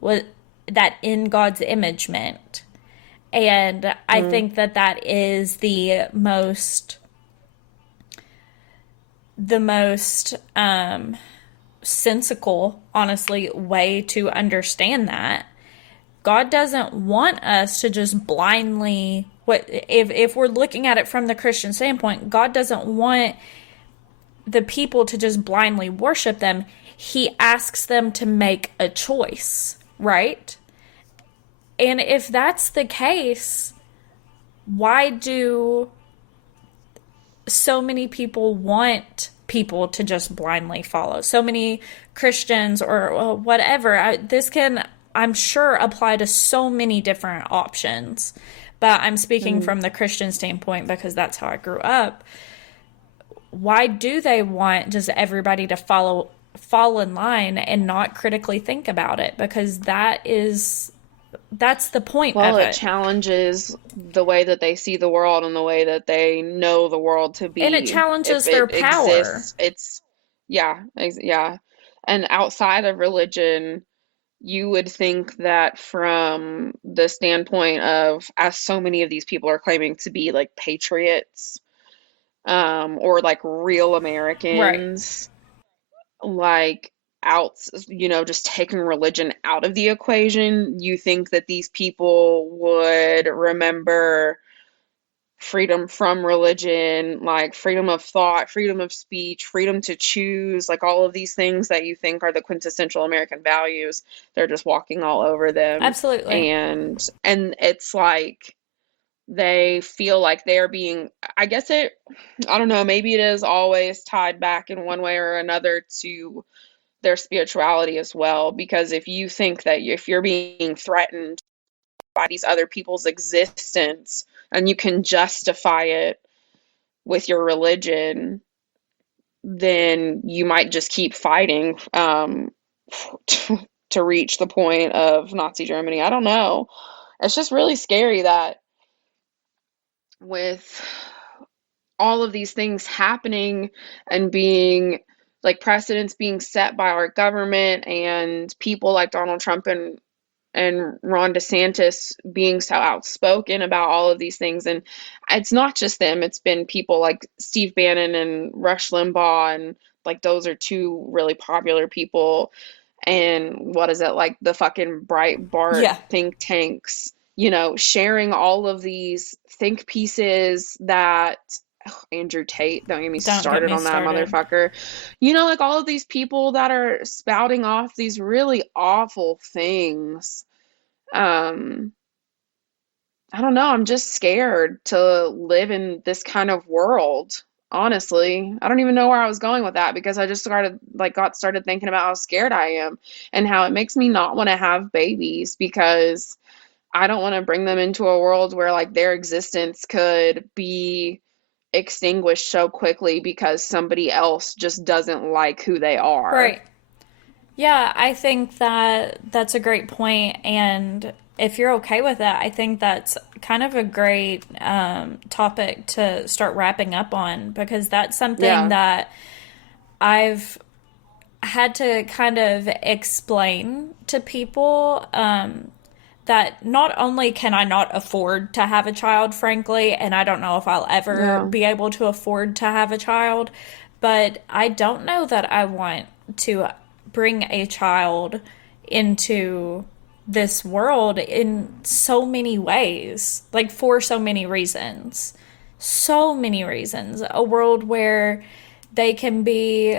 was that in God's image meant. And I think that that is the most sensical, honestly, way to understand that. God doesn't want us to just blindly, if we're looking at it from the Christian standpoint, God doesn't want the people to just blindly worship them. He asks them to make a choice, right? And if that's the case, why do so many people want people to just blindly follow? So many Christians or whatever. This can, I'm sure, apply to so many different options. But I'm speaking from the Christian standpoint because that's how I grew up. Why do they want just everybody to fall in line and not critically think about it? Because that's the point Well, of it it. challenges the way that they see the world and the way that they know the world to And it be. If challenges their it power. exists, it's, yeah, yeah. And outside of religion, you would think that from the standpoint of, as so many of these people are claiming to be like patriots, or like real Right. Americans, like out, just taking religion out of the equation, you think that these people would remember freedom from religion, like freedom of thought, freedom of speech, freedom to choose, like all of these things that you think are the quintessential American values. They're just walking all over them. Absolutely. And it's like they feel like they're being, I guess I don't know, maybe it is always tied back in one way or another to their spirituality as well. Because if you think that if you're being threatened by these other people's existence and you can justify it with your religion, then you might just keep fighting to reach the point of Nazi Germany. I don't know. It's just really scary that with all of these things happening and being like precedents being set by our government and people like Donald Trump and Ron DeSantis being so outspoken about all of these things. And it's not just them, it's been people like Steve Bannon and Rush Limbaugh, and like those are two really popular people. And what is it, like the fucking Breitbart Yeah. think tanks, sharing all of these think pieces that Andrew Tate, don't get me started on that motherfucker. Like all of these people that are spouting off these really awful things. I don't know. I'm just scared to live in this kind of world. Honestly, I don't even know where I was going with that, because I just got started thinking about how scared I am and how it makes me not want to have babies, because I don't want to bring them into a world where like their existence could be extinguished so quickly because somebody else just doesn't like who they are. Right. Yeah, I think that that's a great point, and if you're okay with that, I think that's kind of a great topic to start wrapping up on, because that's something that I've had to kind of explain to people, that not only can I not afford to have a child, frankly, and I don't know if I'll ever be able to afford to have a child, but I don't know that I want to bring a child into this world in so many ways, like for so many reasons. So many reasons. A world where they can be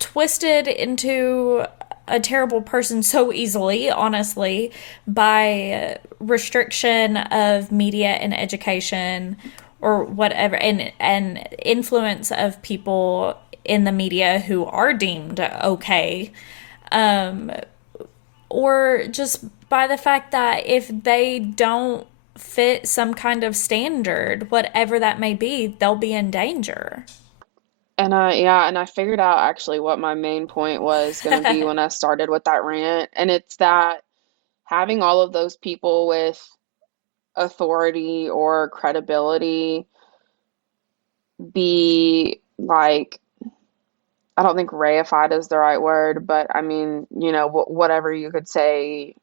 twisted into a terrible person so easily, honestly, by restriction of media and education or whatever, and influence of people in the media who are deemed okay, or just by the fact that if they don't fit some kind of standard, whatever that may be, they'll be in danger. And I figured out actually what my main point was going to be when I started with that rant. And it's that having all of those people with authority or credibility be like, I don't think reified is the right word, but I mean, whatever you could say,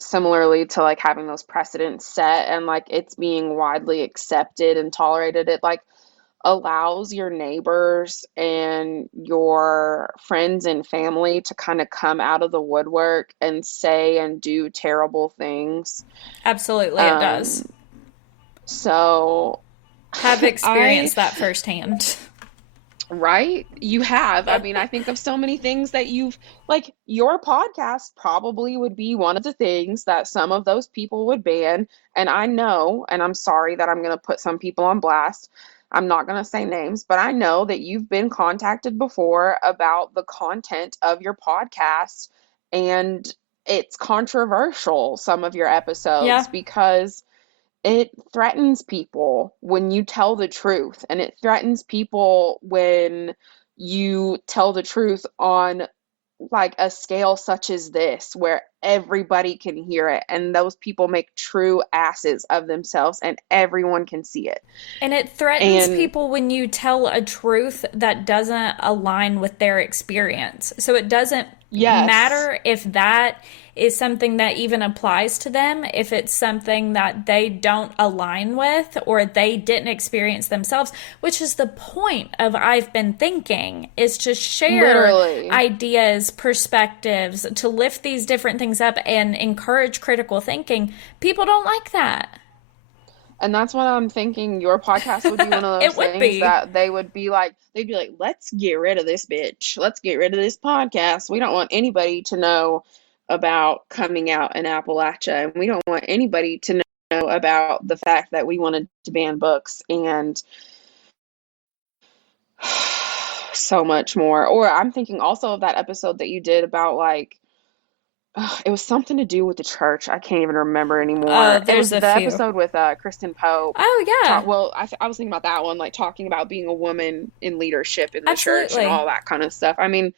similarly to like having those precedents set and like it's being widely accepted and tolerated, it like allows your neighbors and your friends and family to kind of come out of the woodwork and say and do terrible things. Absolutely, it does. So have experienced that firsthand. Right? You have. I mean, I think of so many things that like your podcast probably would be one of the things that some of those people would ban. And I know, and I'm sorry that I'm going to put some people on blast. I'm not going to say names, but I know that you've been contacted before about the content of your podcast, and it's controversial, some of your episodes, because it threatens people when you tell the truth, and it threatens people when you tell the truth on like a scale such as this, where everybody can hear it and those people make true asses of themselves and everyone can see it. And it threatens people when you tell a truth that doesn't align with their experience. So it doesn't matter if that is something that even applies to them, if it's something that they don't align with or they didn't experience themselves, which is the point of I've Been Thinking, is to share ideas, perspectives, to lift these different things up and encourage critical thinking. People don't like that. And that's what I'm thinking your podcast would be one of those things that they'd be like, let's get rid of this bitch. Let's get rid of this podcast. We don't want anybody to know about coming out in Appalachia. And we don't want anybody to know about the fact that we wanted to ban books. And so much more. Or I'm thinking also of that episode that you did about like, it was something to do with the church. I can't even remember anymore. It was There's a the few. episode with Kristen Pope. Oh, yeah, Well, I was thinking about that one, like talking about being a woman in leadership in the church and absolutely. all that kind of stuff. I mean,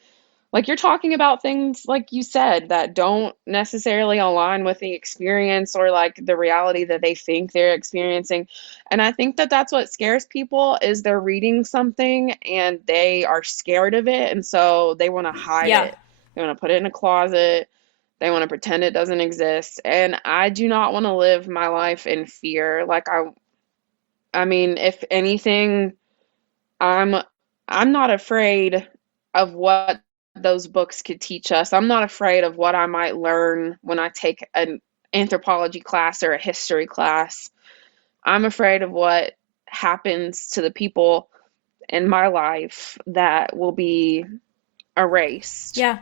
like you're talking about things like you said that don't necessarily align with the experience or like the reality that they think they're experiencing. And I think that that's what scares people is they're reading something and they are scared of it, and so they want to hide Yeah. it. They want to put it in a closet. They want to pretend it doesn't exist. And I do not want to live my life in fear. Like I mean, if anything, I'm I'm not afraid of what those books could teach us. I'm not afraid of what I might learn when I take an anthropology class or a history class. I'm afraid of what happens to the people in my life that will be erased, Yeah.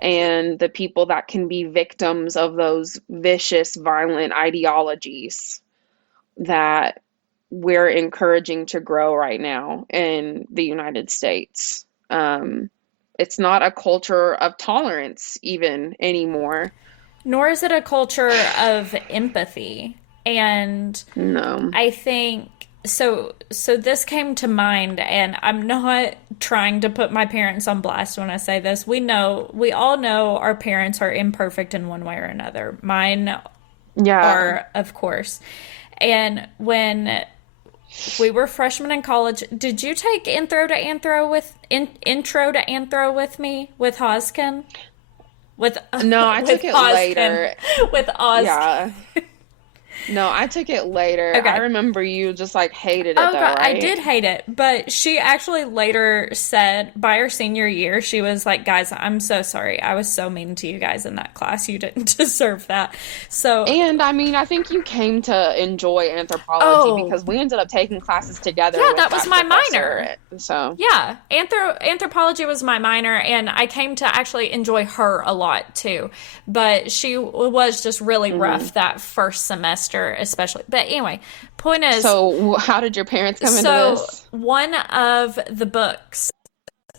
and the people that can be victims of those vicious, violent ideologies that we're encouraging to grow right now in the United States. It's not a culture of tolerance even anymore. Nor is it a culture of empathy. And No. I think so this came to mind, and I'm not trying to put my parents on blast when I say this. We all know our parents are imperfect in one way or another. Mine Yeah. are, of course. And when we were freshmen in college, did you take intro to anthro with me with Hoskin? With No, I with took it Hoskin. later. With Oz. Yeah. No, I took it later. I Okay. remember you just like hated it Oh though, god, I right? did hate it, but she actually later said by her senior year, she was like, "Guys, I'm so sorry. I was so mean to you guys in that class. You didn't deserve that." So, And I mean, I think you came to enjoy anthropology oh, because we ended up taking classes together yeah, with that was that my professor. minor. So, Yeah, anthropology was my minor, and I came to actually enjoy her a lot too. But she was just really mhm. rough that first semester, especially. But anyway, point is, So how did your parents come into so this? one of the books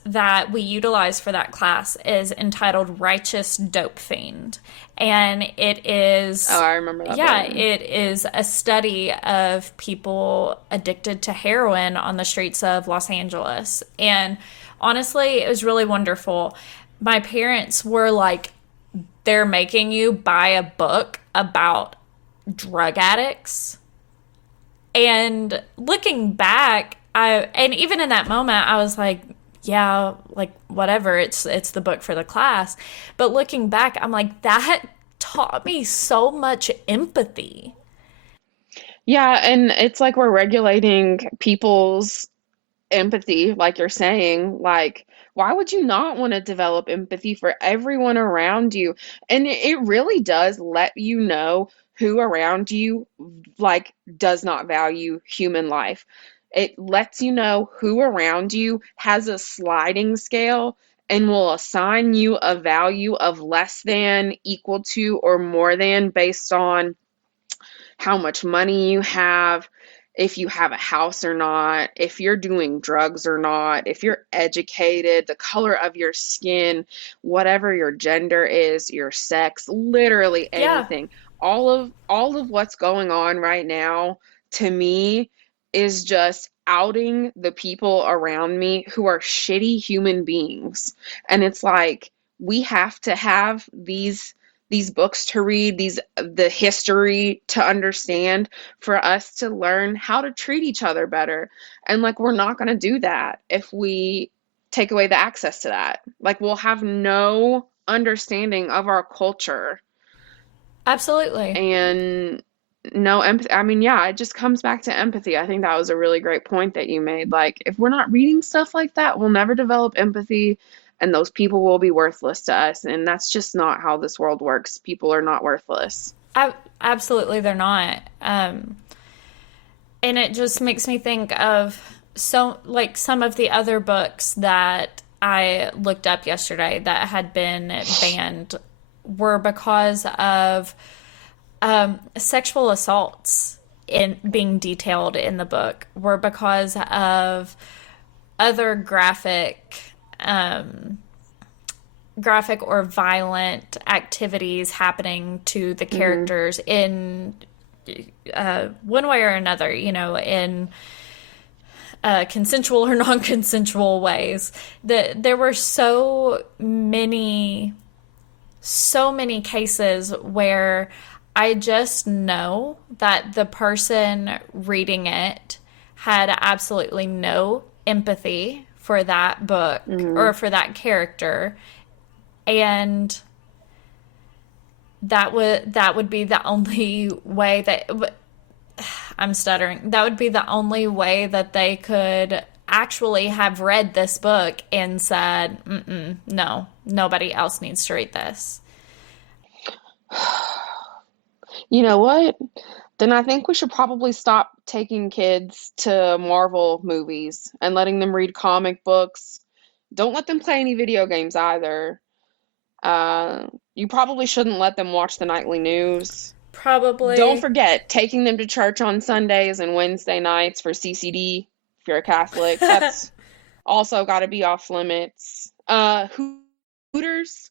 that we utilize for that class is entitled Righteous Dope Fiend. And it Oh, is, I remember that yeah, book. it is a study of people addicted to heroin on the streets of Los Angeles. And honestly, it was really wonderful. My parents were like, they're making you buy a book about drug addicts. And looking back, and even in that moment, I was like, yeah, like whatever, it's the book for the class. But looking back, I'm like, that taught me so much empathy. Yeah, and it's like we're regulating people's empathy, like you're saying. Like, why would you not want to develop empathy for everyone around you? And it really does let you know who around you like does not value human life. It lets you know who around you has a sliding scale and will assign you a value of less than, equal to, or more than based on how much money you have, if you have a house or not, if you're doing drugs or not, if you're educated, the color of your skin, whatever your gender is, your sex, literally Yeah, anything. All of what's going on right now to me is just outing the people around me who are shitty human beings. And it's like we have to have these books to read, the history to understand for us to learn how to treat each other better. And like we're not going to do that if we take away the access to that. Like we'll have no understanding of our culture absolutely. and no empathy. I mean, yeah, it just comes back to empathy. I think that was a really great point that you made. Like, if we're not reading stuff like that, we'll never develop empathy, and those people will be worthless to us. And that's just not how this world works. People are not worthless. Absolutely, they're not. And it just makes me think of like some of the other books that I looked up yesterday that had been banned were because of sexual assaults in being detailed in the book, were because of other graphic or violent activities happening to the characters in one way or another, in consensual or non-consensual ways. There were so many cases where I just know that the person reading it had absolutely no empathy for that book or for that character, and that would be the only way that I'm stuttering. That would be the only way that they could actually have read this book and said, no, nobody else needs to read this. You know what? Then I think we should probably stop taking kids to Marvel movies and letting them read comic books. Don't let them play any video games either. You probably shouldn't let them watch the nightly news. Probably. Don't forget taking them to church on Sundays and Wednesday nights for CCD if you're a Catholic. That's also got to be off limits. Hooters.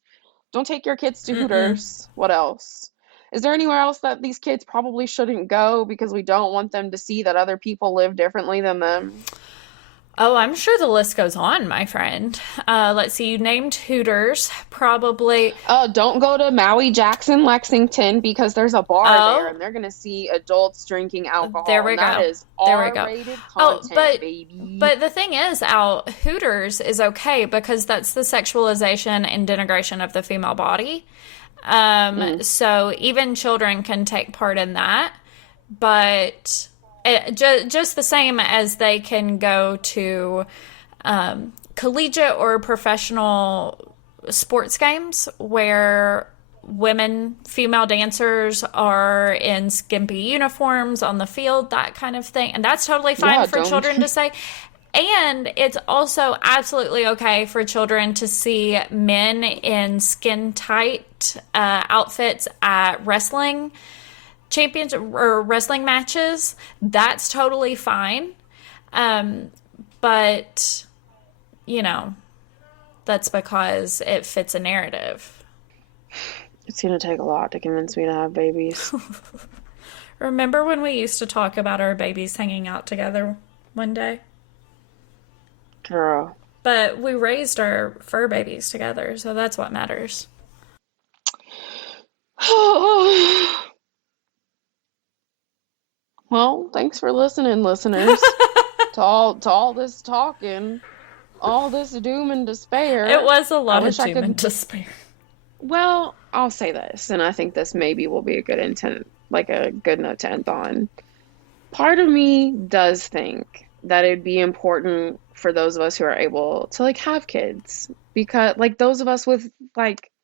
Don't take your kids to Hooters. What else? Is there anywhere else that these kids probably shouldn't go because we don't want them to see that other people live differently than them? Oh, I'm sure the list goes on, my friend. Let's see, you named Hooters, probably. Don't go to Maui, Jackson, Lexington because there's a bar there and they're going to see adults drinking alcohol. There we go. That is R-rated content, baby. But the thing is, Hooters is okay because that's the sexualization and denigration of the female body. So even children can take part in that, but just the same as they can go to collegiate or professional sports games where female dancers are in skimpy uniforms on the field, that kind of thing. And that's totally fine for children to say. And it's also absolutely okay for children to see men in skin-tight outfits at wrestling champions or wrestling matches. That's totally fine. But, that's because it fits a narrative. It's going to take a lot to convince me to have babies. Remember when we used to talk about our babies hanging out together one day? Girl. But we raised our fur babies together, so that's what matters. Well, thanks for listening, listeners, to all this talking, all this doom and despair. It was a lot of doom and despair. Well, I'll say this, and I think this maybe will be a good a good note to end on. Part of me does think that it'd be important for those of us who are able to have kids, because those of us with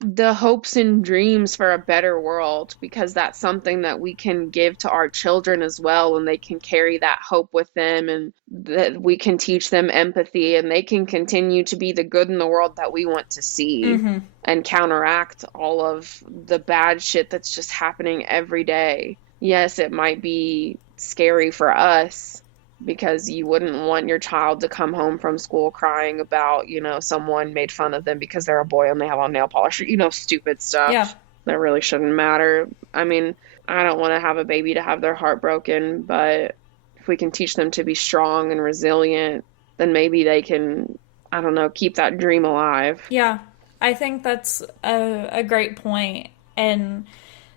the hopes and dreams for a better world, because that's something that we can give to our children as well, and they can carry that hope with them, and that we can teach them empathy, and they can continue to be the good in the world that we want to see and counteract all of the bad shit that's just happening every day. Yes, it might be scary for us, because you wouldn't want your child to come home from school crying about, someone made fun of them because they're a boy and they have on nail polish, stupid stuff that really shouldn't matter. I mean, I don't want to have a baby to have their heart broken, but if we can teach them to be strong and resilient, then maybe they can, I don't know, keep that dream alive. Yeah, I think that's a great point. And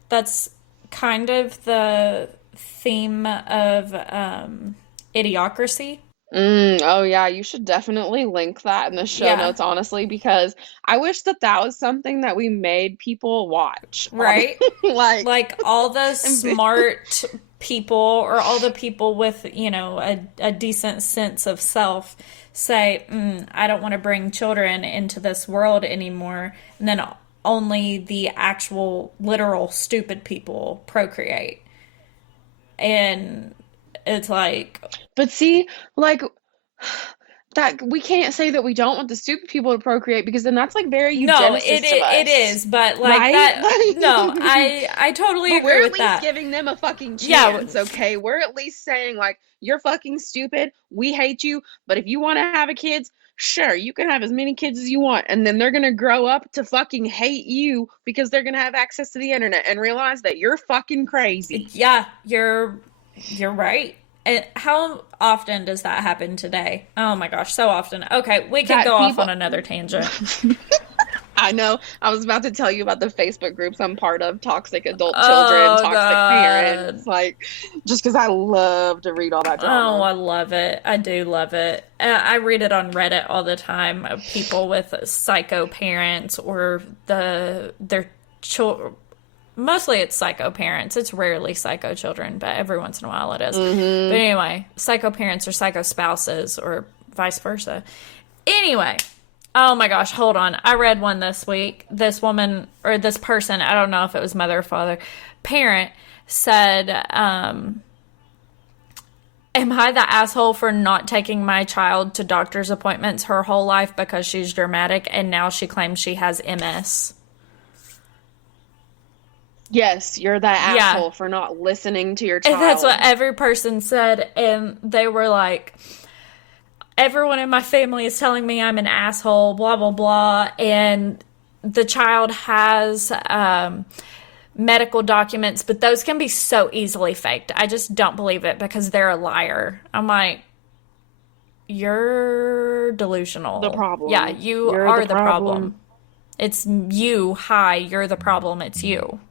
that's kind of the theme of Idiocracy. Oh yeah, you should definitely link that in the show notes, honestly, because I wish that was something that we made people watch. Right? like all the smart people, or all the people with, a decent sense of self say, I don't want to bring children into this world anymore. And then only the actual literal stupid people procreate. And it's but see, that we can't say that we don't want the stupid people to procreate, because then that's like very No, eugenicist of us. it is, but like Right? that. No, I totally But agree we're at with least that. giving them a fucking Yeah. chance, okay? We're at least saying, like, you're fucking stupid. We hate you. But if you want to have a kids, sure, you can have as many kids as you want. And then they're going to grow up to fucking hate you because they're going to have access to the internet and realize that you're fucking crazy. Yeah, you're right. And how often does that happen today? Oh my gosh, so often. Okay, we can go off on another tangent. I know. I was about to tell you about the Facebook groups I'm part of, toxic adult children, toxic parents. Like, just because I love to read all that drama. Oh, I love it. I do love it. I read it on Reddit all the time. People with psycho parents or their children. Mostly it's psycho parents. It's rarely psycho children, but every once in a while it is. Mm-hmm. But anyway, psycho parents or psycho spouses or vice versa. Anyway, oh my gosh, hold on. I read one this week. This woman, or this person, I don't know if it was mother or father, parent said, am I the asshole for not taking my child to doctor's appointments her whole life because she's dramatic and now she claims she has MS? Yes, you're that asshole for not listening to your child. And that's what every person said. And they were like, everyone in my family is telling me I'm an asshole, blah, blah, blah. And the child has medical documents, but those can be so easily faked. I just don't believe it because they're a liar. I'm like, you're delusional. The problem. Yeah, you're are the problem. It's you. Hi, you're the problem. It's you.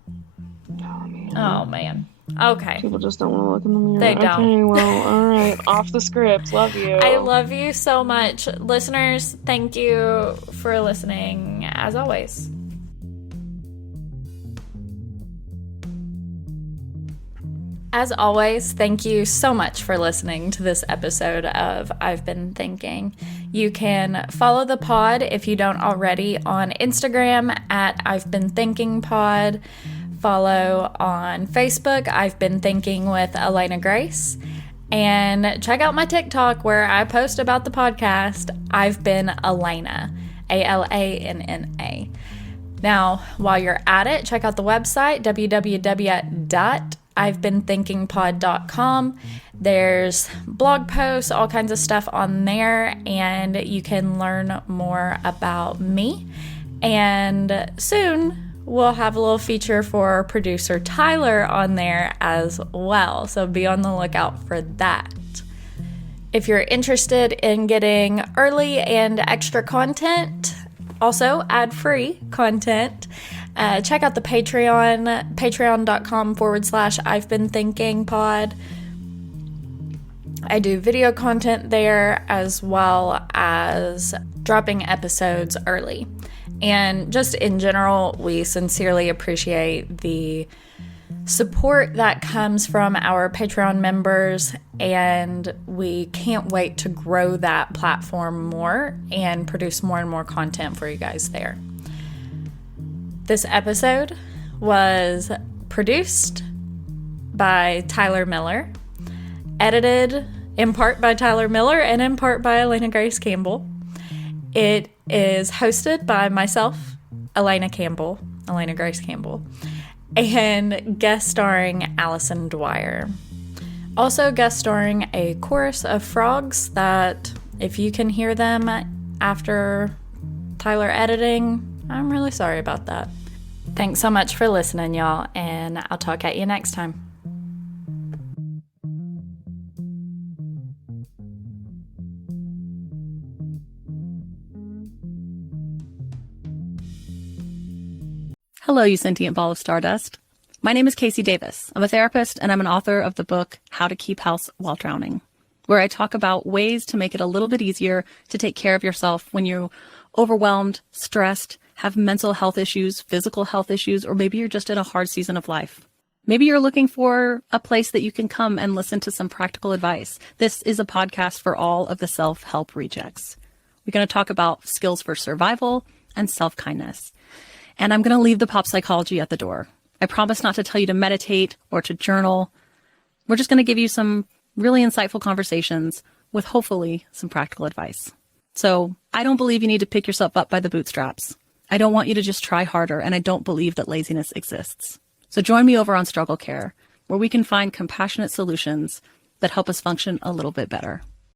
Oh, man. Okay. People just don't want to look in the mirror. They don't. Okay, well, all right. Off the script. Love you. I love you so much. Listeners, thank you for listening, as always. As always, thank you so much for listening to this episode of I've Been Thinking. You can follow the pod if you don't already on Instagram at I've Been Thinking Pod. Follow on Facebook, I've Been Thinking with Elena Grace. And check out my TikTok where I post about the podcast, I've Been Alanna, ALANNA. Now, while you're at it, check out the website, www.I'veBeenThinkingPod.com. There's blog posts, all kinds of stuff on there, and you can learn more about me. And soon, we'll have a little feature for producer Tyler on there as well, so be on the lookout for that. If you're interested in getting early and extra content, also ad-free content, check out the Patreon, patreon.com/I've Been Thinking Pod. I do video content there as well as dropping episodes early. And just in general, we sincerely appreciate the support that comes from our Patreon members, and we can't wait to grow that platform more and produce more and more content for you guys there. This episode was produced by Tyler Miller, edited in part by Tyler Miller and in part by Elena Grace Campbell. It is hosted by myself, Elena Grace Campbell, and guest starring Allison Dwyer. Also guest starring a chorus of frogs that, if you can hear them after Tyler editing, I'm really sorry about that. Thanks so much for listening, y'all, and I'll talk at you next time. Hello, you sentient ball of stardust. My name is Casey Davis. I'm a therapist and I'm an author of the book How to Keep House While Drowning, where I talk about ways to make it a little bit easier to take care of yourself when you're overwhelmed, stressed, have mental health issues, physical health issues, or maybe you're just in a hard season of life. Maybe you're looking for a place that you can come and listen to some practical advice. This is a podcast for all of the self-help rejects. We're going to talk about skills for survival and self-kindness. And I'm going to leave the pop psychology at the door. I promise not to tell you to meditate or to journal. We're just going to give you some really insightful conversations with hopefully some practical advice. So I don't believe you need to pick yourself up by the bootstraps. I don't want you to just try harder, and I don't believe that laziness exists. So join me over on Struggle Care, where we can find compassionate solutions that help us function a little bit better.